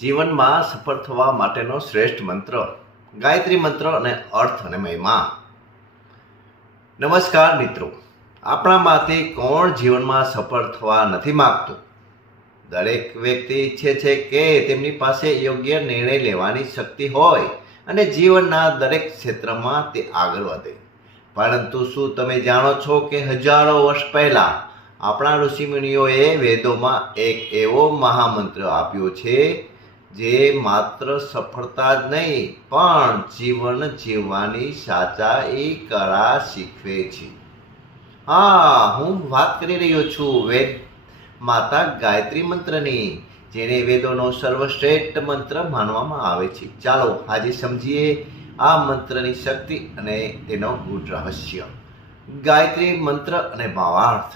જીવનમાં સફળ થવા માટેનો શ્રેષ્ઠ મંત્ર ગાયત્રી મંત્ર અને અર્થ અને મહિમા. નમસ્કાર મિત્રો, આપણામાંથી કોણ જીવનમાં સફળ થવા નથી માંગતું? દરેક વ્યક્તિ ઈચ્છે છે કે તેમની પાસે યોગ્ય નિર્ણય લેવાની શક્તિ હોય અને જીવનના દરેક ક્ષેત્રમાં તે આગળ વધે. પરંતુ શું તમે જાણો છો કે હજારો વર્ષ પહેલા આપણા ઋષિમુનિઓએ વેદોમાં એક એવો મહામંત્ર આપ્યો છે જે માત્ર સફળતા જ નહીં પણ જીવન જીવવાની સાચી કળા શીખવે છે. હું વાત કરી રહ્યો છું વેદ માતા ગાયત્રી મંત્રની, જેને વેદોનો સર્વશ્રેષ્ઠ મંત્ર માનવામાં આવે છે. ચાલો આજે સમજીએ આ મંત્રની શક્તિ અને તેનો ગૂઢ રહસ્ય. ગાયત્રી મંત્ર અને ભાવાર્થ.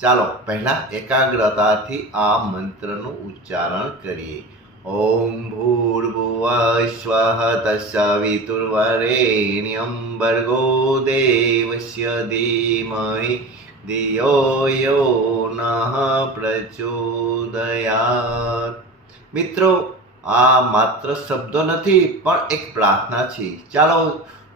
ચાલો પહેલા એકાગ્રતાથી આ મંત્રનું ઉચ્ચારણ કરીએ. ઓમ ભૂર્ભુવઃ સ્વઃ તત્સવિતુર્વરેણ્યં ભર્ગો દેવસ્ય ધીમહિ ધિયો યો નઃ પ્રચોદયાત. મિત્રો, આ માત્ર શબ્દો નથી પણ એક પ્રાર્થના છે. ચાલો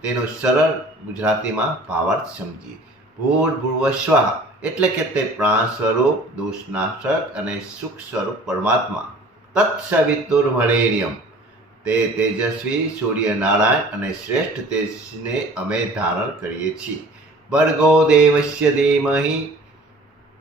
તેનો સરળ ગુજરાતીમાં ભાવાર્થ સમજીએ. ભૂર્ભુવઃ સ્વઃ એટલે કે તે પ્રાણ સ્વરૂપ, દોષનાશક અને સુખ સ્વરૂપ પરમાત્મા. તત્સવિતુર્વરેણ્યં તે તેજસ્વી સૂર્યનારાયણ અને શ્રેષ્ઠ તેજને અમે ધારણ કરીએ છીએ. ભર્ગો દેવસ્ય ધીમહિ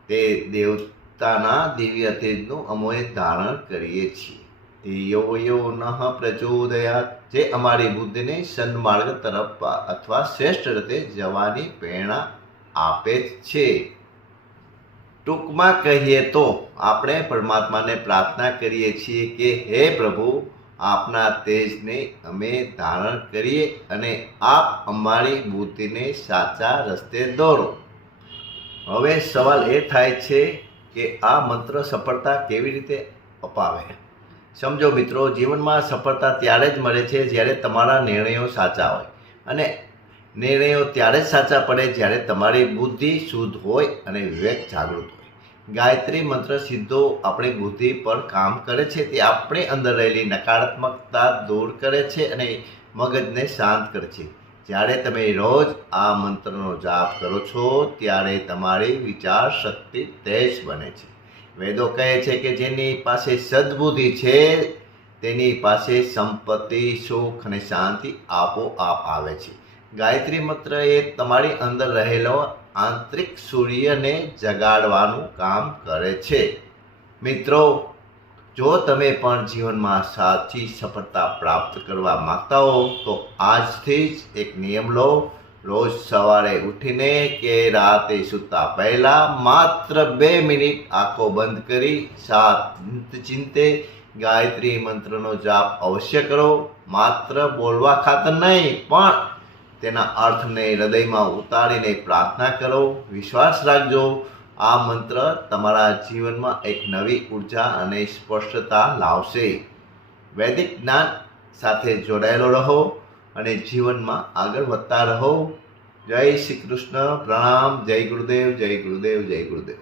તે દેવતાના દિવ્ય તેજનું અમે ધારણ કરીએ છીએ. ધિયો યો નઃ પ્રચોદયાત જે અમારી બુદ્ધિને સન્માર્ગ તરફ અથવા શ્રેષ્ઠ રીતે જવાની પ્રેરણા આપે છે. ટૂંકમાં કહીએ તો આપણે પરમાત્માને પ્રાર્થના કરીએ છીએ કે હે પ્રભુ, આપના તેજને અમે ધારણ કરીએ અને આપ અમારી બુદ્ધિને સાચા રસ્તે દોરો. હવે સવાલ એ થાય છે કે આ મંત્ર સફળતા કેવી રીતે અપાવે? સમજો મિત્રો, જીવનમાં સફળતા ત્યારે જ મળે છે જ્યારે તમારા નિર્ણયો સાચા હોય, અને નિર્ણયો ત્યારે જ સાચા પડે જ્યારે તમારી બુદ્ધિ શુદ્ધ હોય અને વિવેક જાગૃત હોય. ગાયત્રી મંત્ર સીધો આપણી બુદ્ધિ પર કામ કરે છે. તે આપણી અંદર રહેલી નકારાત્મકતા દૂર કરે છે અને મગજને શાંત કરે છે. જ્યારે તમે રોજ આ મંત્રનો જાપ કરો છો ત્યારે તમારી વિચાર શક્તિ તેજ બને છે. વેદો કહે છે કે જેની પાસે સદબુદ્ધિ છે તેની પાસે સંપત્તિ, સુખ અને શાંતિ આપોઆપ આવે છે. ગાયત્રી મંત્ર એ તમારી અંદર રહેલો આંતરિક સૂર્યને જગાડવાનું કામ કરે છે. મિત્રો, જો તમે પણ જીવનમાં સાચી સફળતા પ્રાપ્ત કરવા માંગતા હો તો આજથી જ એક નિયમ લો. રોજ સવારે ઉઠીને કે રાતે સૂતા પહેલા માત્ર 2 મિનિટ આંખો બંધ કરી શાંતચિત્તે ગાયત્રી મંત્રનો જાપ અવશ્ય કરો. માત્ર બોલવા ખાતર નહીં પણ તેના અર્થને હૃદયમાં ઉતારીને પ્રાર્થના કરો. વિશ્વાસ રાખજો, આ મંત્ર તમારા જીવનમાં એક નવી ઉર્જા અને સ્પષ્ટતા લાવશે. વૈદિક જ્ઞાન સાથે જોડાયેલો રહો અને જીવનમાં આગળ વધતા રહો. જય શ્રી કૃષ્ણ. પ્રણામ. જય ગુરુદેવ, જય ગુરુદેવ, જય ગુરુદેવ.